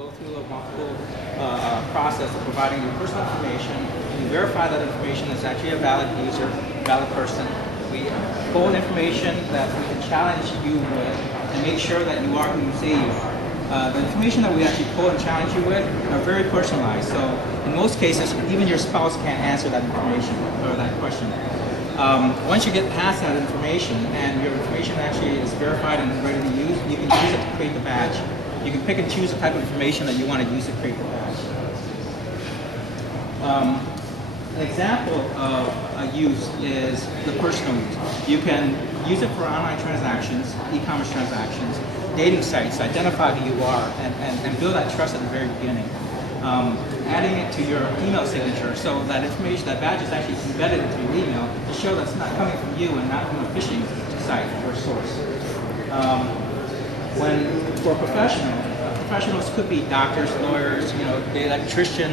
go through a multiple process of providing your personal information. We verify that information is actually a valid user, valid person. We pull information that we can challenge you with and make sure that you are who you say you are. The information that we actually pull and challenge you with are very personalized. So in most cases, even your spouse can't answer that information or that question. Once you get past that information and your information actually is verified and ready to use, you can use it to create the badge. You can pick and choose the type of information that you want to use to create the badge. An example of a use is the personal use. You can use it for online transactions, e-commerce transactions, dating sites, identify who you are, and build that trust at the very beginning. Adding it to your email signature so that information, that badge is actually embedded into your email to show that it's not coming from you and not from a phishing site or source. For professionals could be doctors, lawyers, the electrician,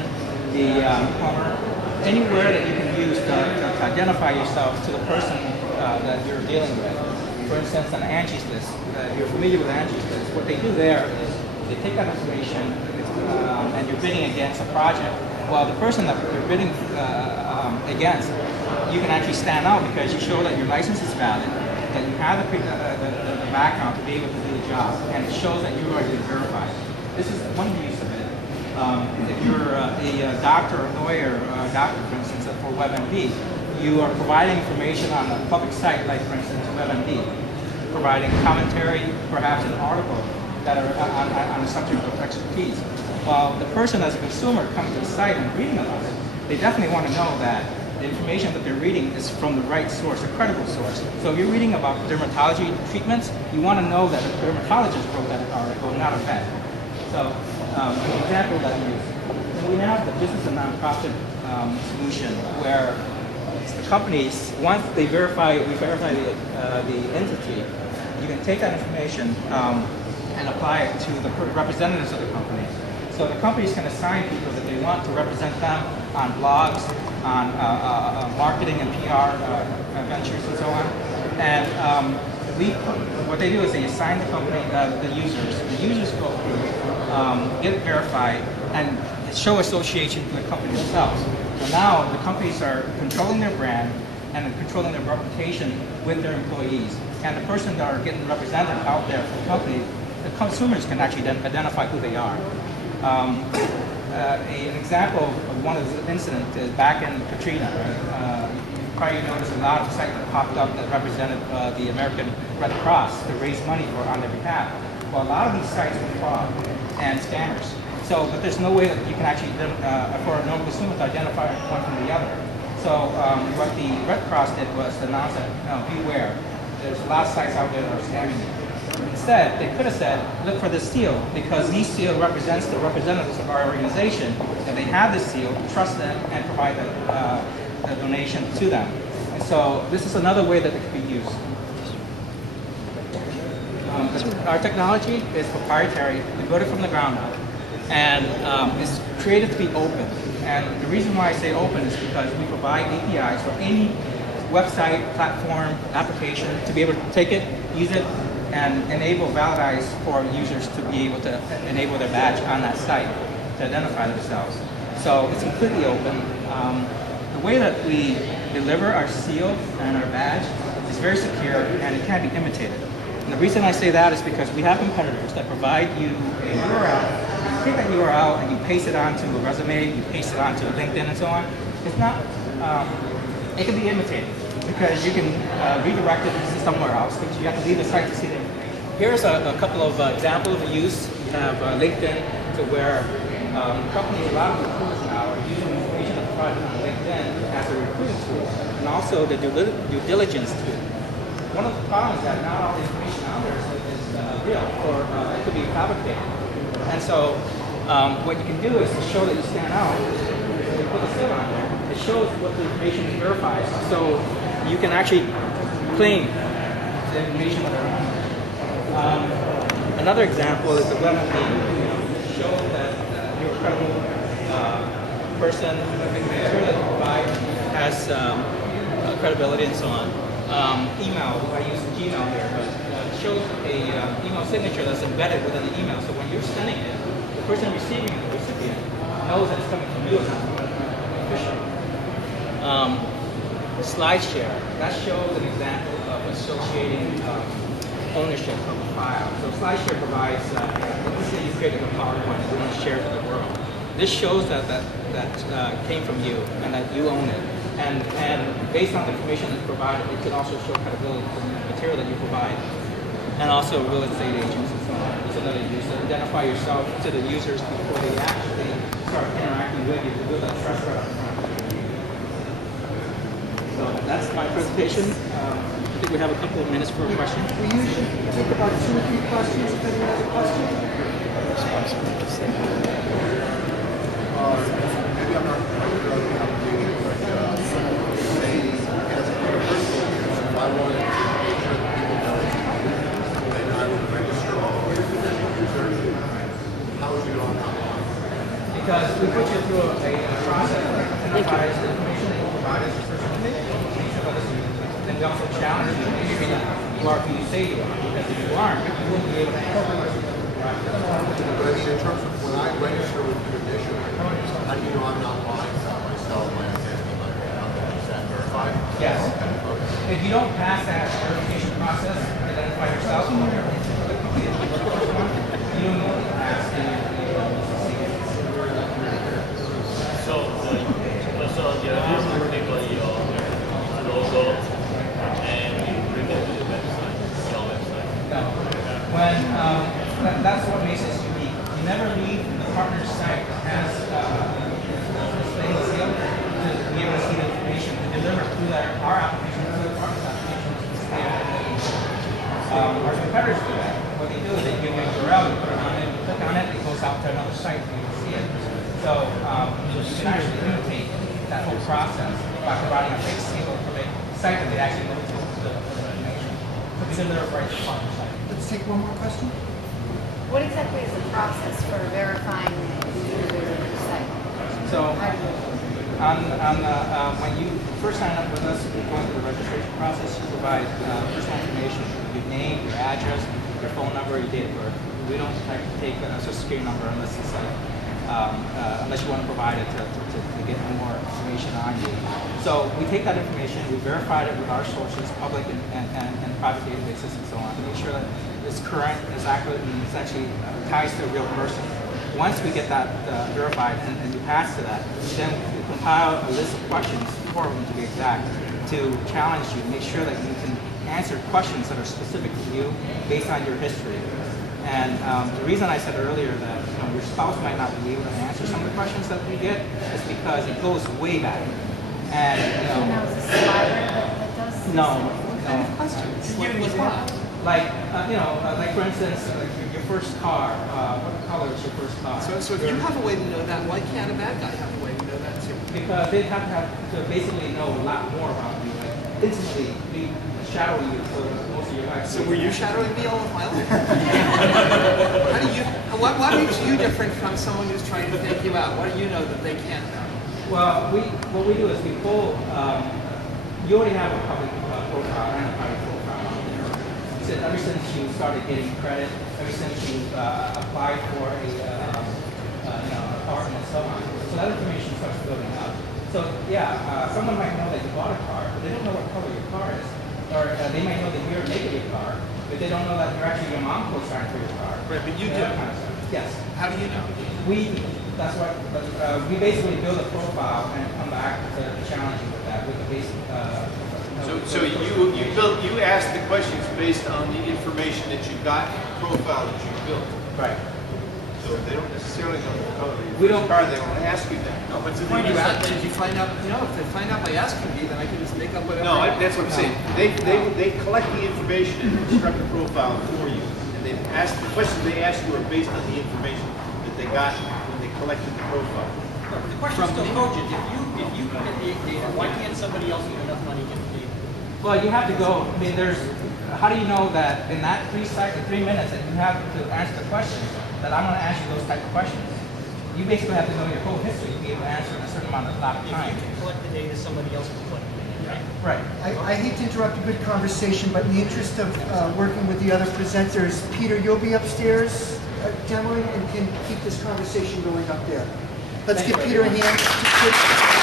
the plumber, anywhere that you can use to identify yourself to the person that you're dealing with. For instance, on Angie's List, you're familiar with Angie's List. What they do there is they take that information and you're bidding against a project. Well, the person that you're bidding against, you can actually stand out because you show that your license is valid, that you have the background to be able to do the job, and it shows that you're already verified. This is one use of it. If you're a doctor or lawyer, for instance, for WebMD, you are providing information on a public site, like for instance WebMD, providing commentary, perhaps an article that are on a subject of expertise. Well, the person as a consumer coming to the site and reading about it, they definitely want to know that the information that they're reading is from the right source, a credible source. So if you're reading about dermatology treatments, you want to know that a dermatologist wrote that article, not a vet. So an example that I use, we have the business and nonprofit solution where the companies, once we verify the entity, you can take that information and apply it to the representatives of the company. So the companies can assign people that they want to represent them on blogs, on marketing and PR ventures and so on. And what they do is they assign the company the users. The users go through, get it verified, and show association to the company themselves. So now the companies are controlling their brand and controlling their reputation with their employees. And the person that are getting represented out there for the company, the consumers can actually then identify who they are. An example of one of the incidents is back in Katrina. You probably noticed a lot of sites that popped up that represented the American Red Cross to raise money on their behalf. Well, a lot of these sites were fraud and scammers. But there's no way that you can actually, for a normal consumer, to identify one from the other. So what the Red Cross did was to announce that, beware. There's a lot of sites out there that are scamming you. Instead, they could have said, look for this seal, because this seal represents the representatives of our organization, and they have this seal, trust them, and provide a donation to them. And so this is another way that it can be used. Our technology is proprietary. We built it from the ground up, and it's created to be open. And the reason why I say open is because we provide APIs for any website, platform, application to be able to take it, use it, and enable Validize for users to be able to enable their badge on that site to identify themselves. So it's completely open. The way that we deliver our seal and our badge is very secure and it can't be imitated. And the reason I say that is because we have competitors that provide you a URL. You take that URL and you paste it onto a resume, you paste it onto LinkedIn and so on. It's not, it can be imitated because you can redirect it to somewhere else, but you have to leave the site to see it. Here's a couple of examples of use. You have LinkedIn, to where companies, a lot of recruiters now are using information of the project on LinkedIn as a recruiting tool, and also the due diligence tool. One of the problems is that not all the information out there is real, or it could be fabricated. And so what you can do is to show that you stand out. When you put the seal on there, it shows what the information is verified. So you can actually claim the information that they're on. Another example is the WebMD. Show that you're a credible person, make sure that you provide has credibility and so on. Email, I use Gmail here, but it shows a email signature that's embedded within the email. So when you're sending it, person receiving the recipient knows that it's coming from you and not from an official. Slide share, that shows an example of associating ownership of a file. So slide share provides, let's say you created a PowerPoint and you want to share it to the world. This shows that came from you and that you own it. And based on the information that's provided, it could also show credibility from the material that you provide. And also real estate agents and so on. There's another use to identify yourself to the users before they actually start interacting with you to build that trust right up front. So that's my presentation. I think we have a couple of minutes for a question. We usually take about 2 or 3 questions if anyone has a question. Maybe I'm not really application, but say, as a personal use, if I wanted to make sure that people know, then I would register all the way to the user. How would you go on that line? Because we put you through a process that identifies the information that you provide as a person. Then we also challenge you to maybe you are who you say you are. Because if you aren't, you won't be able to incorporate it. But I mean, in terms of when I register with the commission, how do you know I'm not lying about myself, my identity, my account? Is that verified? Yes. Okay. If you don't pass that verification process, identify yourself, you don't need to pass the So you basically your logo and you bring it to the website, your website. No. When that's what makes us unique. You never leave the partner's site that has stainless steel to be able to see the information to deliver through our application, through the partner's application. Our competitors do that. What they do is they give you a URL, you put it on it, you click on it, it goes out to another site and you can see it. So you can actually imitate that whole process by providing a fixed single site that they actually look to the information. So we deliver right to the partner site. Let's take one more question. What exactly is the process for verifying the user site? So How do you when you first sign up with us, we go through the registration process. You provide personal information, your name, your address, your phone number, your date of birth. We don't take a social security number unless it's unless you want to provide it to get more information on you. So we take that information, we verify it with our sources, public and private databases and so on, to make sure that it's current, it's accurate, and it's actually ties to a real person. Once we get that verified and you pass to that, then we compile a list of questions, 4 of them to be exact, to challenge you, make sure that you can answer questions that are specific to you based on your history. And the reason I said earlier that your spouse might not be able to answer some of the questions that we get is because it goes way back. And know, is this Slider that does this? no. Questions. Like like for instance, your first car. What color is your first car? So if you have a way to know that, why can't a bad guy have a way to know that too? Because they have to basically know a lot more about you, like instantly be shadowing you for most of your life. So were you shadowing me all of my life? How do you? What makes you different from someone who's trying to take you out? What do you know that they can't know? Well, what we do is we pull. You already have a public profile and a private profile on there. So ever since you started getting credit, ever since you applied for a apartment and so on, so that information starts building up. So yeah, someone might know that you bought a car, but they don't know what color your car is. Or they might know that you're making your car, but they don't know that you're actually your mom co-signed for your car. Right, but you do. That kind of stuff. Yes. How do you know? That's what we basically build a profile and come back to challenge you with that with the basic. So you asked the questions based on the information that you got in the profile that you built. Right. So they don't necessarily know the color of your We don't- car. They won't ask you that. No, but the point is that did you find out? You know, if they find out by asking me, then I can just make up whatever. No, I want. that's what I'm saying. They collect the information and construct a profile for you, and they ask the questions they ask you are based on the information that they got when they collected the profile. The question still cogent. If you get the data, why can't somebody else get enough money to get the data? Well, you have to go. I mean, how do you know that in that 3 minutes that you have to answer the question that I'm going to ask you those type of questions? You basically have to know your whole history to be able to answer in a certain amount of If time. you can collect the data, somebody else can collect the data, right? Right. I hate to interrupt a good conversation, but in the interest of working with the other presenters, Peter, you'll be upstairs demoing and can keep this conversation going up there. Let's Thank give you, Peter a hand.